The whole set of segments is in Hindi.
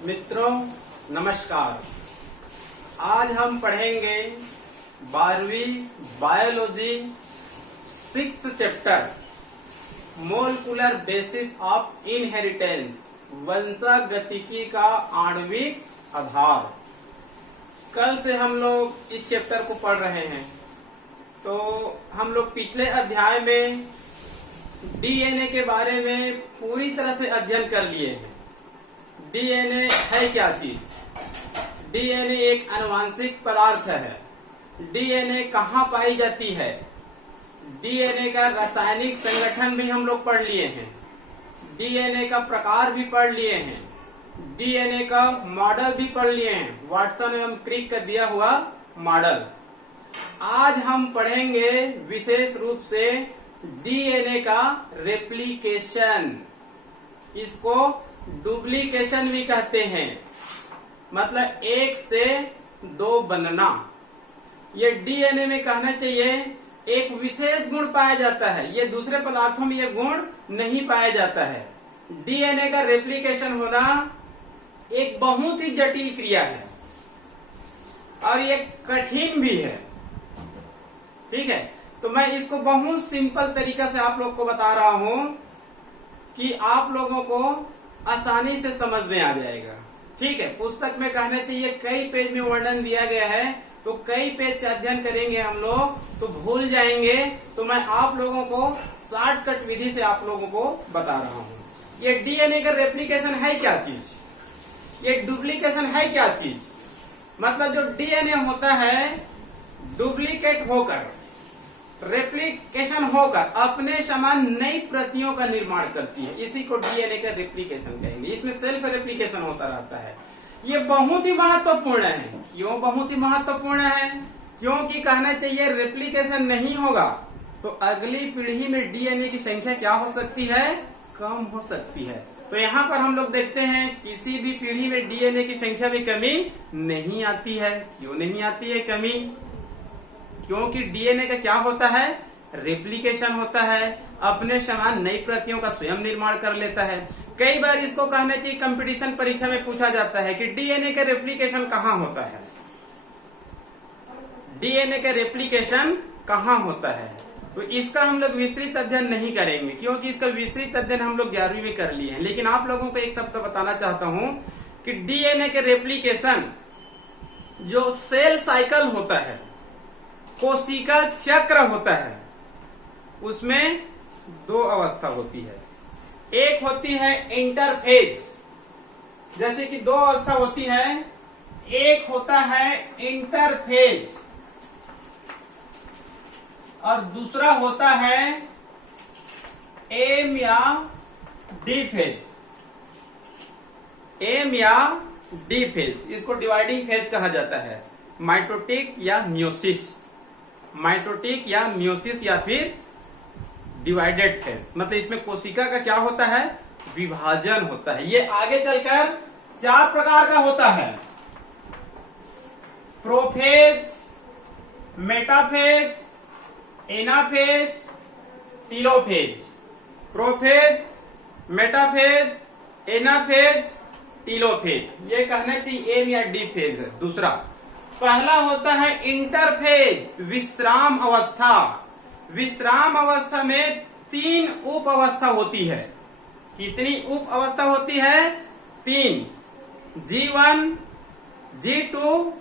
मित्रों नमस्कार। आज हम पढ़ेंगे 12वीं biology 6th chapter molecular basis of inheritance, वंशागतिकी का आणविक आधार। कल से हम लोग इस चैप्टर को पढ़ रहे हैं। तो हम लोग पिछले अध्याय में डीएनए के बारे में पूरी तरह से अध्ययन कर लिए हैं। डीएनए है क्या चीज? डीएनए एक आनुवांशिक पदार्थ है। डीएनए कहाँ पाई जाती है? डीएनए का रासायनिक संगठन भी हम लोग पढ़ लिए हैं। डीएनए का प्रकार भी पढ़ लिए हैं। डीएनए का मॉडल भी पढ़ लिए हैं, वाटसन एवं क्रिक का दिया हुआ मॉडल। आज हम पढ़ेंगे विशेष रूप से डीएनए का रेप्लिकेशन। इसको डुप्लीकेशन भी कहते हैं, मतलब एक से दो बनना। ये डीएनए में कहना चाहिए एक विशेष गुण पाया जाता है, ये दूसरे पदार्थों में ये गुण नहीं पाया जाता है। डीएनए का रेप्लिकेशन होना एक बहुत ही जटिल क्रिया है और ये कठिन भी है। ठीक है, तो मैं इसको बहुत सिंपल तरीका से आप लोग को बता रहा हूं कि आप लोगों को आसानी से समझ में आ जाएगा। ठीक है, पुस्तक में कहना चाहिए कई पेज में वर्णन दिया गया है, तो कई पेज का अध्ययन करेंगे हम लोग तो भूल जाएंगे। तो मैं आप लोगों को शॉर्टकट विधि से आप लोगों को बता रहा हूँ। ये डीएनए का रेप्लिकेशन है क्या चीज? ये डुप्लीकेशन है क्या चीज? मतलब जो डीएनए होता है डुप्लीकेट होकर, रेप्लिकेशन होकर अपने समान नई प्रतियों का निर्माण करती है, इसी को डीएनए का रेप्लिकेशन कहेंगे। इसमें सेल्फ रेप्लिकेशन होता रहता है। ये बहुत ही महत्वपूर्ण है। क्यों बहुत ही महत्वपूर्ण है? क्योंकि कहना चाहिए रेप्लिकेशन नहीं होगा तो अगली पीढ़ी में डीएनए की संख्या क्या हो सकती है? कम हो सकती है। तो यहाँ पर हम लोग देखते हैं किसी भी पीढ़ी में डीएनए की संख्या में कमी नहीं आती है। क्यों नहीं आती है कमी? क्योंकि डीएनए का क्या होता है? रेप्लिकेशन होता है, अपने समान नई प्रतियों का स्वयं निर्माण कर लेता है। कई बार इसको कहना चाहिए कंपटीशन परीक्षा में पूछा जाता है कि डीएनए का रेप्लिकेशन कहाँ होता है? डीएनए का रेप्लिकेशन कहाँ होता है? तो इसका हम लोग विस्तृत अध्ययन नहीं करेंगे, क्योंकि इसका विस्तृत अध्ययन हम लोग 11वीं में कर लिए हैं। लेकिन आप लोगों को एक शब्द बताना चाहता हूं कि डीएनए के रेप्लिकेशन जो सेल साइकिल होता है, कोशिका चक्र होता है, उसमें दो अवस्था होती है। एक होती है इंटरफेज, जैसे कि दो अवस्था होती है। एक होता है इंटरफेज और दूसरा होता है एम या डी फेज। एम या डी फेज, इसको डिवाइडिंग फेज कहा जाता है। माइटोटिक या म्योसिस, माइटोटिक या म्योसिस या फिर डिवाइडेड फेज। मतलब इसमें कोशिका का क्या होता है? विभाजन होता है। ये आगे चलकर 4 प्रकार का होता है: prophase, metaphase, anaphase, telophase. Prophase, metaphase, anaphase, telophase. ये कहना चाहिए एम या डी फेज है। दूसरा पहला होता है इंटरफेज, विश्राम अवस्था। विश्राम अवस्था में 3 उप अवस्था होती है। कितनी उप अवस्था होती है? 3। G1, G2,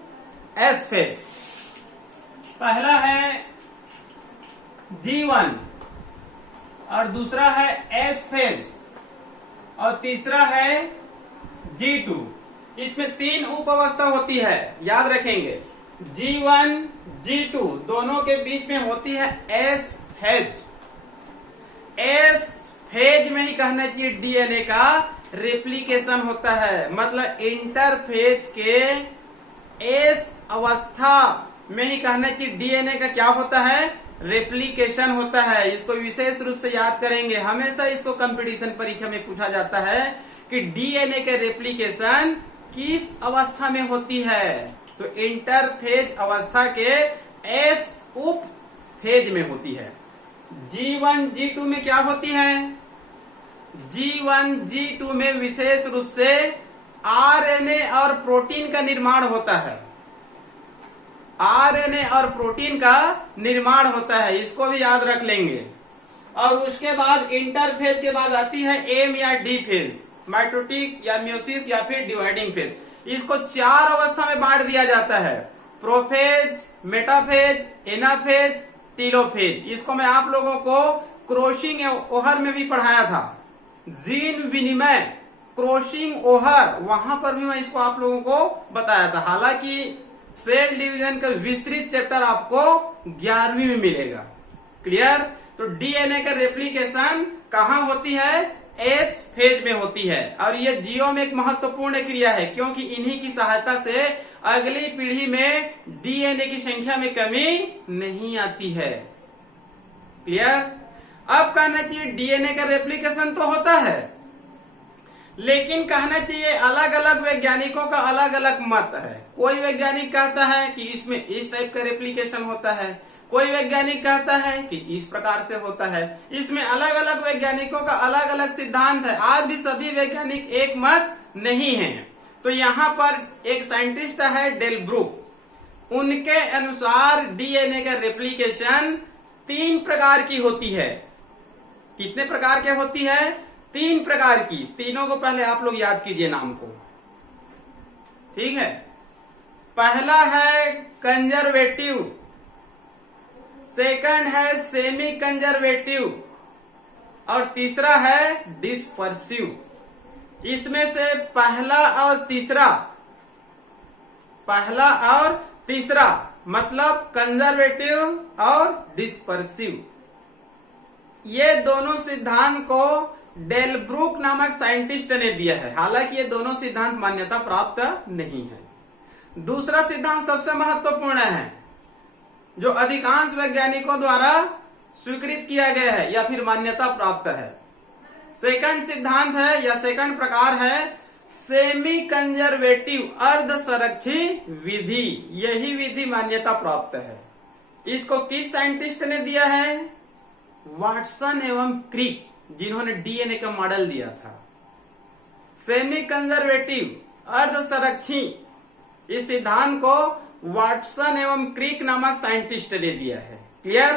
S phase. पहला है G1 और दूसरा है S फेज और तीसरा है G2। इसमें 3 उप अवस्था होती है, याद रखेंगे। G1, G2 दोनों के बीच में होती है S फेज। S फेज में ही कहना चाहिए डीएनए का रेप्लिकेशन होता है। मतलब इंटरफेज के S अवस्था में ही कहना चाहिए डीएनए का क्या होता है? रेप्लिकेशन होता है। इसको विशेष रूप से याद करेंगे। हमेशा इसको कंपटीशन परीक्षा में पूछा जाता है कि डीएनए के रेप्लिकेशन किस अवस्था में होती है? तो इंटरफेज अवस्था के एस उप फेज में होती है। G1, G2 में क्या होती है? G1, G2 में विशेष रूप से आरएनए और प्रोटीन का निर्माण होता है। आरएनए और प्रोटीन का निर्माण होता है, इसको भी याद रख लेंगे। और उसके बाद इंटरफेज के बाद आती है एम या डी फेज, माइटोटिक या म्यूसिस या फिर डिवाइडिंग फेज। इसको 4 अवस्था में बांट दिया जाता है, प्रोफेज, मेटाफेज, एनाफेज, टीलोफेज। इसको मैं आप लोगों को क्रॉसिंग ओहर में भी पढ़ाया था, जीन विनिमय क्रॉसिंग ओहर, वहां पर भी मैं इसको आप लोगों को बताया था। हालांकि सेल डिवीजन का विस्तृत चैप्टर आपको 11वीं में मिलेगा। क्लियर? तो डीएनए का रेप्लिकेशन कहां होती है? एस फेज में होती है। और ये जीव में एक महत्वपूर्ण क्रिया है, क्योंकि इन्हीं की सहायता से अगली पीढ़ी में डीएनए की संख्या में कमी नहीं आती है। क्लियर? अब कहना चाहिए डीएनए का रेप्लिकेशन तो होता है, लेकिन कहना चाहिए अलग अलग वैज्ञानिकों का अलग अलग मत है। कोई वैज्ञानिक कहता है कि इसमें इस टाइप का रेप्लिकेशन होता है, कोई वैज्ञानिक कहता है कि इस प्रकार से होता है। इसमें अलग अलग वैज्ञानिकों का अलग अलग सिद्धांत है। आज भी सभी वैज्ञानिक एक मत नहीं है। तो यहाँ पर एक साइंटिस्ट है डेल ब्रूक, उनके अनुसार डीएनए का रेप्लिकेशन 3 प्रकार की होती है। कितने प्रकार के होती है? 3 प्रकार की। तीनों को पहले आप लोग याद कीजिए नाम को, ठीक है? पहला है कंजर्वेटिव, सेकंड है सेमी कंजर्वेटिव और तीसरा है डिस्पर्सिव। इसमें से पहला और तीसरा मतलब कंजर्वेटिव और डिस्पर्सिव, ये दोनों सिद्धांत को डेल ब्रूक नामक साइंटिस्ट ने दिया है। हालांकि ये दोनों सिद्धांत मान्यता प्राप्त नहीं है। दूसरा सिद्धांत सबसे महत्वपूर्ण है, जो अधिकांश वैज्ञानिकों द्वारा स्वीकृत किया गया है या फिर मान्यता प्राप्त है। सेकंड सिद्धांत है या सेकंड प्रकार है सेमी कंजर्वेटिव अर्ध संरक्षी विधि। यही विधि मान्यता प्राप्त है। इसको किस साइंटिस्ट ने दिया है? वाटसन एवं क्रिक, जिन्होंने डीएनए का मॉडल दिया था। सेमी कंजर्वेटिव अर्ध संरक्षी, इस सिद्धांत को वाटसन एवं क्रिक नामक साइंटिस्ट ने दिया है। क्लियर?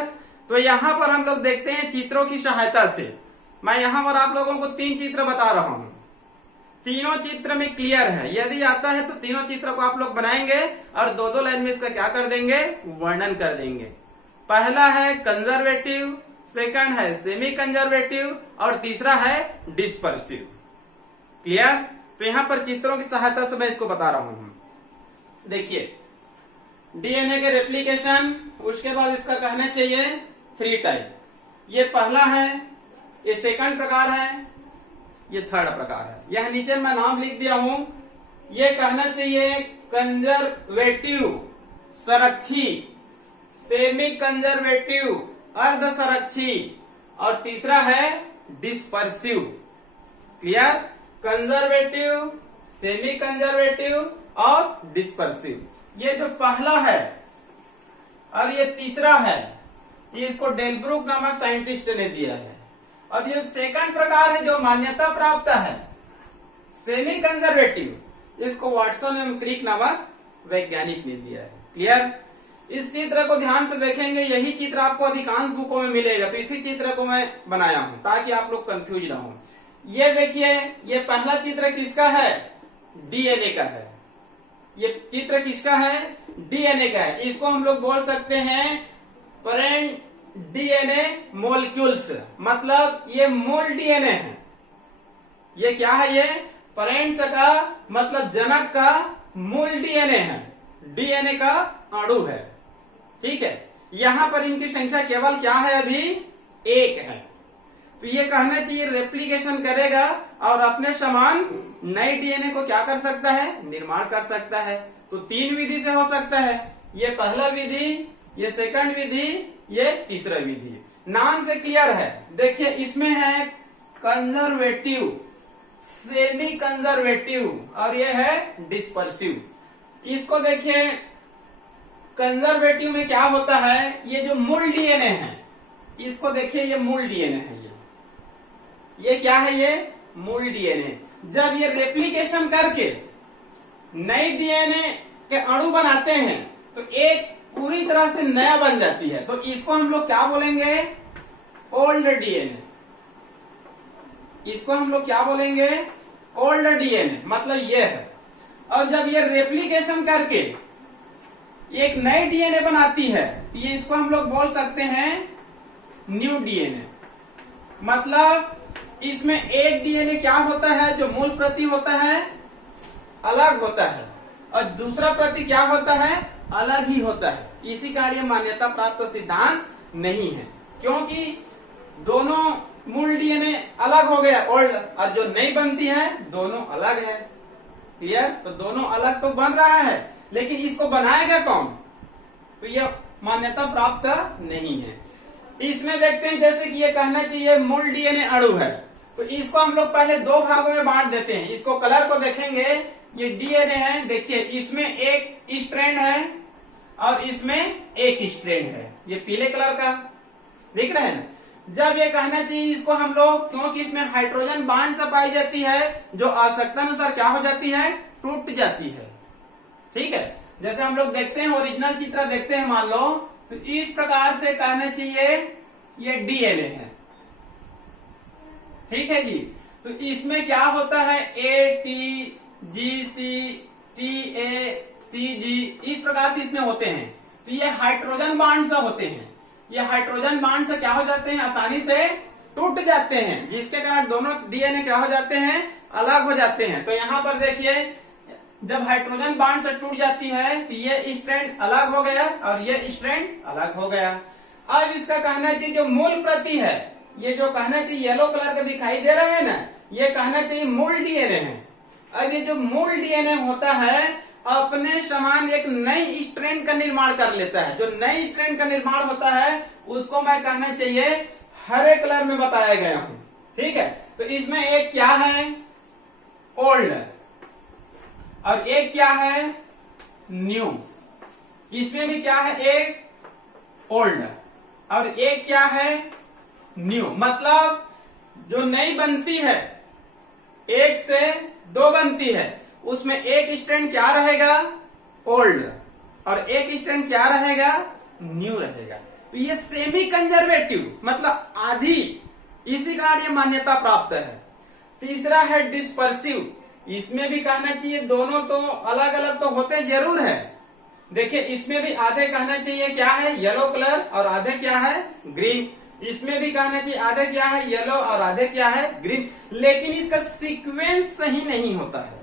तो यहां पर हम लोग देखते हैं चित्रों की सहायता से। मैं यहां पर आप लोगों को 3 चित्र बता रहा हूं, तीनों चित्र में क्लियर है। यदि आता है तो तीनों चित्र को आप लोग बनाएंगे और 2-2 लाइन में इसका क्या कर देंगे? वर्णन कर देंगे। पहला है कंजर्वेटिव, सेकंड है सेमी कंजर्वेटिव और तीसरा है डिस्पर्सिव। क्लियर? तो यहां पर चित्रों की सहायता से मैं इसको बता रहा हूं। देखिए, डीएनए के रेप्लिकेशन, उसके बाद इसका कहना चाहिए 3 टाइप। ये पहला है, ये सेकंड प्रकार है, ये थर्ड प्रकार है। यह नीचे मैं नाम लिख दिया हूं। ये कहना चाहिए कंजर्वेटिव संरक्षी, सेमी कंजर्वेटिव अर्ध संरक्षी और तीसरा है dispersive. Clear? Conservative, semi conservative और डिस्पर्सिव। ये जो पहला है और ये तीसरा है, ये इसको डेल ब्रूक नामक साइंटिस्ट ने दिया है। और ये सेकंड प्रकार है जो मान्यता प्राप्त है, सेमी कंजर्वेटिव, इसको वाटसन एवं क्रिक नामक वैज्ञानिक ने दिया है। क्लियर? इस चित्र को ध्यान से देखेंगे, यही चित्र आपको अधिकांश बुकों में मिलेगा। तो इसी चित्र को मैं बनाया हूं ताकि आप लोग कंफ्यूज ना हो। ये देखिए, ये पहला चित्र किसका है? डीएनए का है। ये चित्र किसका है? डीएनए का है। इसको हम लोग बोल सकते हैं पेरेंट डीएनए मोलिक्यूल्स, मतलब ये मूल डीएनए है। ये क्या है? ये पेरेंट्स का मतलब जनक का मूल डीएनए है, डीएनए का अणु है। ठीक है? यहां पर इनकी संख्या केवल क्या है? अभी 1 है। तो ये कहना चाहिए रेप्लिकेशन करेगा और अपने समान नए डीएनए को क्या कर सकता है? निर्माण कर सकता है। तो 3 विधि से हो सकता है। ये पहला विधि, ये सेकंड विधि, ये तीसरा विधि। नाम से क्लियर है। देखिए, इसमें है कंजर्वेटिव, सेमी कंजर्वेटिव और ये है डिस्पर्सिव। इसको देखिए, कंजर्वेटिव में क्या होता है? ये जो मूल डीएनए है, इसको देखिए, ये मूल डीएनए है। ये क्या है? ये मूल डीएनए। जब ये रेप्लिकेशन करके नई डीएनए के अणु बनाते हैं तो एक पूरी तरह से नया बन जाती है, तो इसको हम लोग क्या बोलेंगे? Old DNA. इसको हम लोग क्या बोलेंगे? ओल्ड डीएनए, मतलब ये है। और जब ये रेप्लिकेशन करके एक नई डीएनए बनाती है तो ये इसको हम लोग बोल सकते हैं न्यू डीएनए। मतलब इसमें एक डीएनए क्या होता है, जो मूल प्रति होता है अलग होता है, और दूसरा प्रति क्या होता है, अलग ही होता है। इसी कारण ये मान्यता प्राप्त सिद्धांत नहीं है, क्योंकि दोनों मूल डीएनए अलग हो गया ओल्ड, और जो नई बनती है दोनों अलग है। क्लियर? तो दोनों अलग तो बन रहा है, लेकिन इसको बनाएगा कौन? तो ये मान्यता प्राप्त नहीं है। इसमें देखते हैं, जैसे कि ये कहना कि ये मूल डीएनए अणु है, तो इसको हम लोग पहले दो भागों में बांट देते हैं। इसको कलर को देखेंगे, ये डीएनए है, देखिए इसमें एक स्ट्रैंड है और इसमें एक स्ट्रैंड है, ये पीले कलर का दिख रहा है ना। जब ये कहना चाहिए इसको हम लोग, क्योंकि इसमें हाइड्रोजन बांड से पाई जाती है, जो आवश्यकता अनुसार क्या हो जाती है, टूट जाती है। ठीक है, जैसे हम लोग देखते हैं ओरिजिनल चित्र देखते हैं, मान लो तो इस प्रकार से कहना चाहिए ये डीएनए है। ठीक है जी। तो इसमें क्या होता है, A T G C T A सी जी, इस प्रकार से इसमें होते हैं। तो ये हाइड्रोजन बांड से होते हैं, ये हाइड्रोजन बांड से क्या हो जाते हैं, आसानी से टूट जाते हैं, जिसके कारण दोनों डीएनए क्या हो जाते हैं, अलग हो जाते हैं। तो यहाँ पर देखिए, जब हाइड्रोजन बांड से टूट जाती है तो ये स्ट्रैंड अलग हो गया और ये स्ट्रैंड अलग हो गया। अब इसका कहना चाहिए जो मूल प्रति है, ये जो कहना चाहिए येलो कलर का दिखाई दे रहा है ना, ये कहना चाहिए मूल डीएनए है। अब ये जो मूल डीएनए होता है अपने समान एक नई स्ट्रैंड का निर्माण कर लेता है। जो नई स्ट्रैंड का निर्माण होता है उसको मैं कहना चाहिए हरे कलर में बताया गया हूं। ठीक है, तो इसमें एक क्या है, ओल्ड, और एक क्या है, न्यू। इसमें भी क्या है, एक ओल्ड और एक क्या है, न्यू। मतलब जो नई बनती है, एक से दो बनती है, उसमें एक स्ट्रैंड क्या रहेगा, ओल्ड, और एक स्ट्रैंड क्या रहेगा, न्यू रहेगा। तो ये सेमी कंजर्वेटिव, मतलब आधी, इसी कारण ये मान्यता प्राप्त है। तीसरा है डिस्पर्सिव, इसमें भी कहना चाहिए दोनों तो अलग अलग तो होते जरूर है। देखिए इसमें भी आधे कहना चाहिए क्या है, येलो कलर, और आधे क्या है, ग्रीन। इसमें भी कहना चाहिए आधे क्या है, येलो, और आधे क्या है, ग्रीन। लेकिन इसका सीक्वेंस सही नहीं होता है,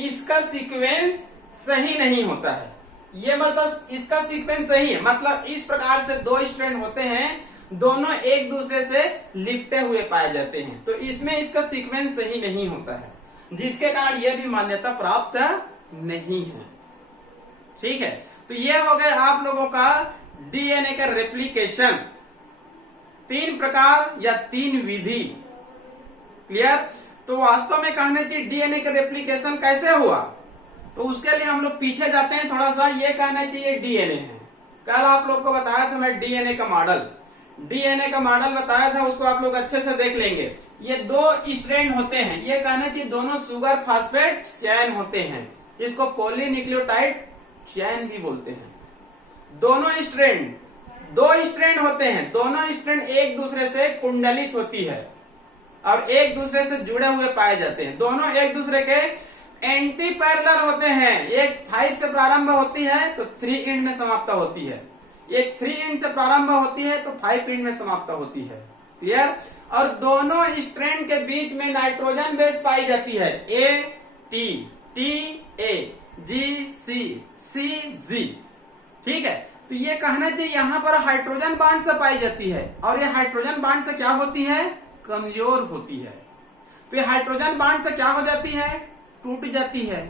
इसका सीक्वेंस सही नहीं होता है। ये मतलब इसका सीक्वेंस सही है, मतलब इस प्रकार से दो स्ट्रैंड होते हैं, दोनों एक दूसरे से लिपटे हुए पाए जाते हैं, तो इसमें इसका सीक्वेंस सही नहीं होता है, जिसके कारण यह भी मान्यता प्राप्त नहीं है। ठीक है, तो ये हो गए आप लोगों का डीएनए का रेप्लिकेशन, तीन प्रकार या तीन विधि। क्लियर? तो वास्तव में कहने की डीएनए का रेप्लिकेशन कैसे हुआ, तो उसके लिए हम लोग पीछे जाते हैं थोड़ा सा। ये कहना चाहिए डीएनए है, कल आप लोग को बताया था मैं डीएनए का मॉडल, डीएनए का मॉडल बताया था, उसको आप लोग अच्छे से देख लेंगे। ये दो स्ट्रैंड होते हैं, ये कहना चाहिए दोनों सुगर फास्फेट चैन होते हैं, इसको पॉलीन्यूक्लियोटाइड चैन भी बोलते हैं। दोनों स्ट्रैंड, दो स्ट्रैंड होते हैं, दोनों स्ट्रैंड एक दूसरे से कुंडलित होती है और एक दूसरे से जुड़े हुए पाए जाते हैं। दोनों एक दूसरे के एंटी पैरेलल होते हैं। एक 5 से प्रारंभ होती है तो 3 एंड में समाप्त होती है, एक 3 एंड से प्रारंभ होती है तो 5 एंड में समाप्त होती है। क्लियर? और दोनों स्ट्रैंड के बीच में नाइट्रोजन बेस पाई जाती है, ए टी, टी ए, जी सी, सी जी। ठीक है, तो ये कहना चाहिए यहाँ पर हाइड्रोजन बांड से पाई जाती है, और ये हाइड्रोजन बांड से क्या होती है, कमजोर होती है। तो ये हाइड्रोजन बांड से क्या हो जाती है, टूट जाती है।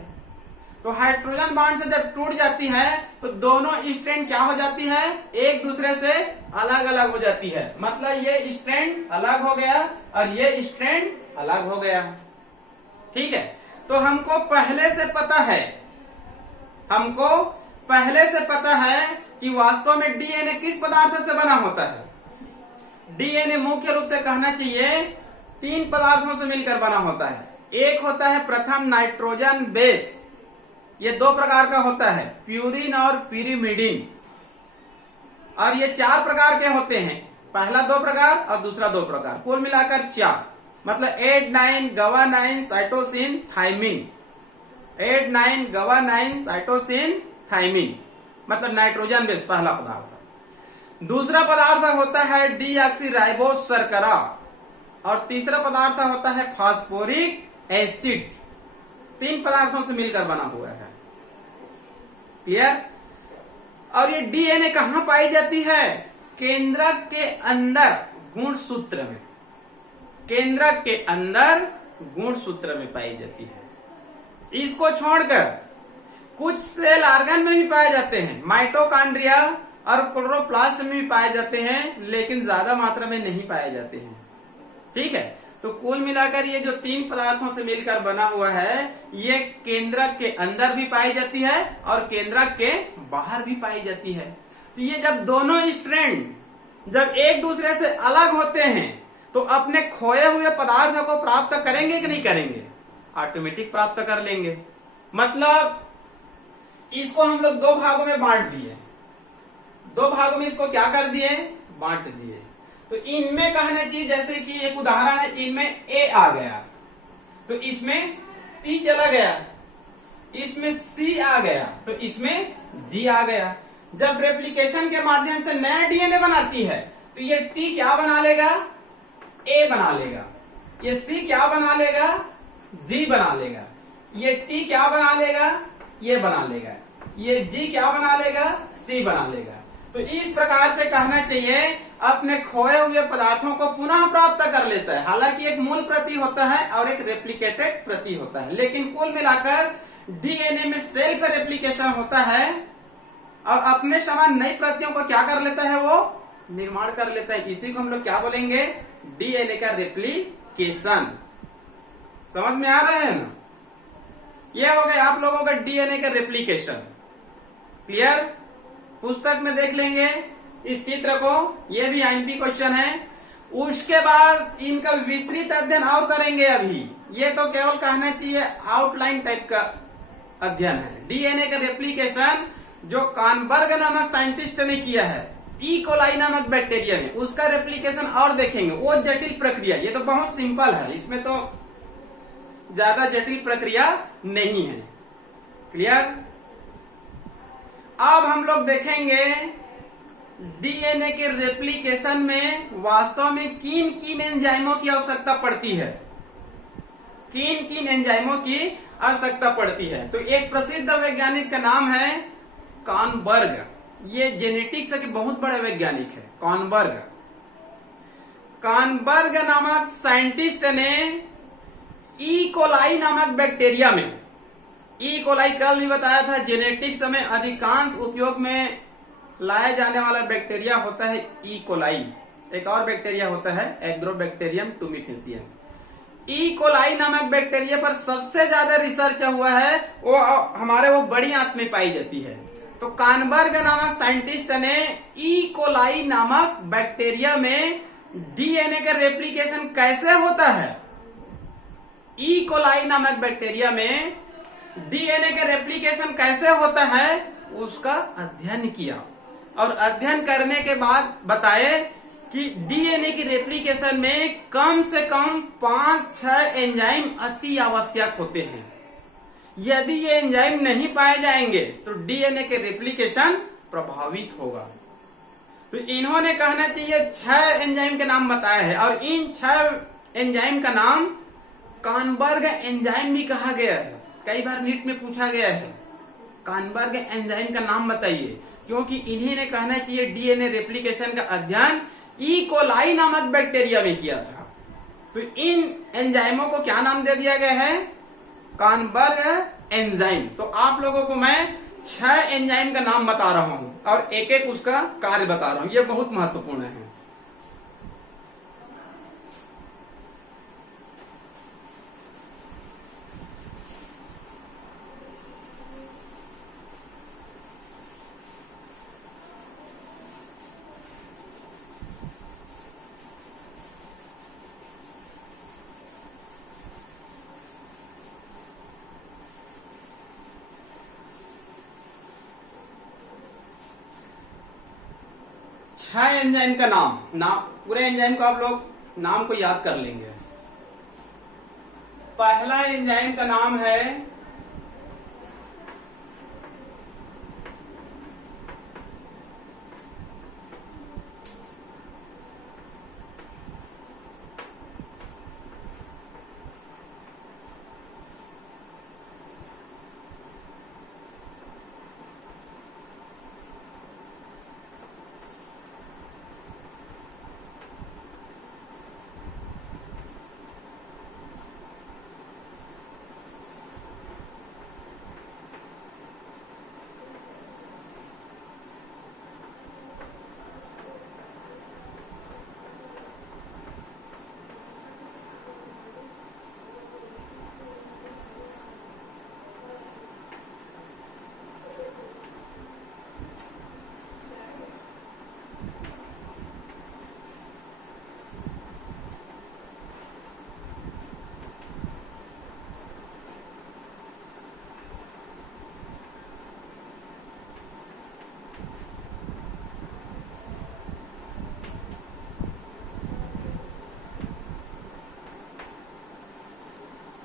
तो हाइड्रोजन बांड से जब टूट जाती है तो दोनों स्ट्रैंड क्या हो जाती है, एक दूसरे से अलग अलग हो जाती है। मतलब ये स्ट्रैंड अलग हो गया और ये स्ट्रैंड अलग हो गया। ठीक है, तो हमको पहले से पता है कि वास्तव में डीएनए किस पदार्थ से बना होता है। डीएनए मुख्य रूप से कहना चाहिए 3 पदार्थों से मिलकर बना होता है। एक होता है प्रथम नाइट्रोजन बेस, ये दो प्रकार का होता है, प्यूरिन और pyrimidine। और ये चार प्रकार के होते हैं, पहला दो प्रकार और दूसरा दो प्रकार, कुल मिलाकर चार, मतलब adenine, guanine, cytosine, thymine. Adenine, guanine, cytosine, thymine, मतलब नाइट्रोजन बेस पहला पदार्थ। दूसरा पदार्थ होता है डीऑक्सीराइबोस शर्करा, और तीसरा पदार्थ होता है फास्फोरिक एसिड। तीन पदार्थों से मिलकर बना हुआ है। क्लियर? और ये डीएनए कहां पाई जाती है? केंद्रक के अंदर गुणसूत्र में, केंद्रक के अंदर गुणसूत्र में पाई जाती है। इसको छोड़कर कुछ सेल ऑर्गन में भी पाए जाते हैं, माइटोकॉन्ड्रिया और क्लोरोप्लास्ट में भी पाए जाते हैं, लेकिन ज्यादा मात्रा में नहीं पाए जाते हैं। ठीक है, तो कुल मिलाकर ये जो तीन पदार्थों से मिलकर बना हुआ है, ये केंद्रक के अंदर भी पाई जाती है और केंद्रक के बाहर भी पाई जाती है। तो ये जब दोनों स्ट्रैंड जब एक दूसरे से अलग होते हैं तो अपने खोए हुए पदार्थ को प्राप्त करेंगे कि नहीं करेंगे? ऑटोमेटिक प्राप्त कर लेंगे। मतलब इसको हम लोग दो भागों में बांट दिए, दो भागों में इसको क्या कर दिए? बांट दिए। तो इनमें कहना चाहिए, जैसे कि एक उदाहरण है, इनमें ए आ गया तो इसमें टी चला गया, इसमें सी आ गया तो इसमें जी आ गया। जब रेप्लिकेशन के माध्यम से नया डीएनए बनाती है तो ये टी क्या बना लेगा? ए बना लेगा। ये सी क्या बना लेगा? जी बना लेगा। ये टी क्या बना लेगा? ये बना लेगा। ये जी क्या बना लेगा? सी बना लेगा। तो इस प्रकार से कहना चाहिए अपने खोए हुए पदार्थों को पुनः प्राप्त कर लेता है। हालांकि एक मूल प्रति होता है और एक रेप्लिकेटेड प्रति होता है, लेकिन कुल मिलाकर डीएनए में सेल्फ रेप्लिकेशन होता है और अपने समान नई प्रतियों को क्या कर लेता है? वो निर्माण कर लेता है। इसी को हम लोग क्या बोलेंगे? डीएनए का रेप्लिकेशन। समझ में आ रहा है ना? ये हो गया आप लोगों का डीएनए का रेप्लिकेशन। क्लियर? पुस्तक में देख लेंगे इस चित्र को, ये भी आईएमपी क्वेश्चन है। उसके बाद इनका विस्तृत अध्ययन और करेंगे। अभी ये तो केवल कहना चाहिए आउटलाइन टाइप का अध्ययन है। डीएनए का रेप्लिकेशन जो कानबर्ग नामक साइंटिस्ट ने किया है ई कोलाई नामक बैक्टीरिया में, उसका रेप्लिकेशन और देखेंगे। वो जटिल प्रक्रिया, ये तो बहुत सिंपल है, इसमें तो ज्यादा जटिल प्रक्रिया नहीं है। क्लियर? अब हम लोग देखेंगे डीएनए के रेप्लिकेशन में वास्तव में किन किन एंजाइमों की आवश्यकता पड़ती है, किन किन एंजाइमों की आवश्यकता पड़ती है। तो एक प्रसिद्ध वैज्ञानिक का नाम है कॉनबर्ग। ये जेनेटिक्स के बहुत बड़े वैज्ञानिक है कॉनबर्ग। कॉनबर्ग नामक साइंटिस्ट ने ई कोलाई नामक बैक्टीरिया में, ई कोलाई कल भी बताया था, जेनेटिक्स में अधिकांश उपयोग में लाया जाने वाला बैक्टीरिया होता है ई कोलाई। एक और बैक्टीरिया होता है एग्रोबैक्टीरियम टूमिफेसियंस। ई कोलाई नामक बैक्टीरिया पर सबसे ज्यादा रिसर्च हुआ है, वो हमारे वो बड़ी आंत में पाई जाती है। तो कॉनबर्ग नामक साइंटिस्ट ने ई कोलाई नामक बैक्टीरिया में डीएनए का रेप्लिकेशन कैसे होता है, ई कोलाई नामक बैक्टीरिया में डीएनए का रेप्लिकेशन कैसे होता है, उसका अध्ययन किया। और अध्ययन करने के बाद बताए कि डीएनए की रेप्लिकेशन में कम से कम 5-6 एंजाइम अति आवश्यक होते हैं। यदि ये एंजाइम नहीं पाए जाएंगे तो डीएनए के रेप्लिकेशन प्रभावित होगा। तो इन्होंने कहना चाहिए 6 एंजाइम के नाम बताए हैं, और इन 6 एंजाइम का नाम कॉनबर्ग एंजाइम भी कहा गया है। कई बार नीट में पूछा गया है कॉनबर्ग एंजाइम का नाम बताइए, क्योंकि इन्हीं ने कहना चाहिए डीएनए रेप्लिकेशन का अध्ययन ई कोलाई नामक बैक्टीरिया में किया था। तो इन एंजाइमों को क्या नाम दे दिया गया है? कॉनबर्ग एंजाइम। तो आप लोगों को मैं 6 एंजाइम का नाम बता रहा हूं और एक एक उसका कार्य बता रहा हूं, यह बहुत महत्वपूर्ण है। 6 एंजाइम का नाम पूरे एंजाइम को आप लोग नाम को याद कर लेंगे। पहला एंजाइम का नाम है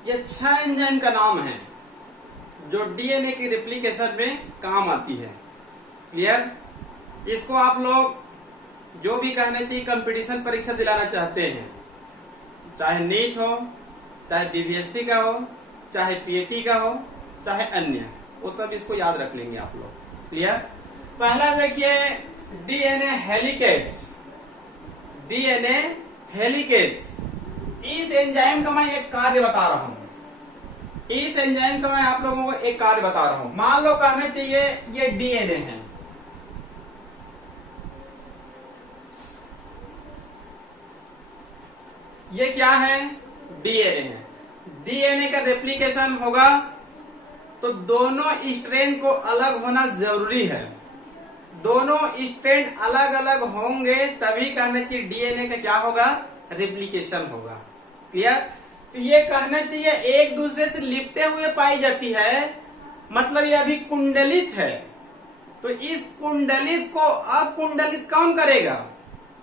ये 6 एंजाइम का नाम है जो डीएनए की रेप्लिकेशन में काम आती है। क्लियर? इसको आप लोग जो भी कहना चाहिए कंपटीशन परीक्षा दिलाना चाहते हैं, चाहे नीट हो, चाहे बीबीएससी का हो, चाहे पीएटी का हो, चाहे अन्य, वो सब इसको याद रख लेंगे आप लोग। क्लियर? पहला देखिए डीएनए हेलिकेज। डीएनए हेलिकेज, इस एंजाइम का मैं एक कार्य बता रहा हूं। इस एंजाइम का मैं आप लोगों को एक कार्य बता रहा हूं। मान लो कहना चाहिए ये डीएनए है, ये क्या है? डीएनए है। डीएनए का रेप्लिकेशन होगा तो दोनों स्ट्रेन को अलग होना जरूरी है। दोनों स्ट्रेन अलग अलग होंगे तभी कहना चाहिए डीएनए का क्या होगा? रेप्लिकेशन होगा। क्लियर? तो ये कहना चाहिए एक दूसरे से लिपटे हुए पाई जाती है, मतलब ये अभी कुंडलित है। तो इस कुंडलित को अकुंडलित कौन करेगा?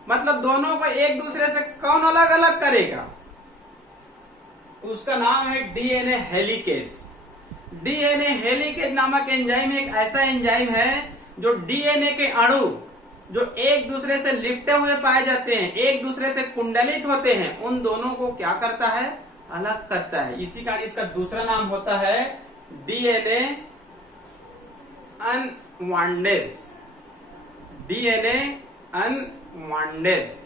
मतलब दोनों को एक दूसरे से कौन अलग अलग करेगा? उसका नाम है डीएनए हेलिकेज। डीएनए हेलिकेज नामक एंजाइम एक ऐसा एंजाइम है जो डीएनए के अणु जो एक दूसरे से लिपटे हुए पाए जाते हैं, एक दूसरे से कुंडलित होते हैं, उन दोनों को क्या करता है? अलग करता है। इसी कारण इसका दूसरा नाम होता है डीएनए अनवांडेज। डीएनए अनवांडेज।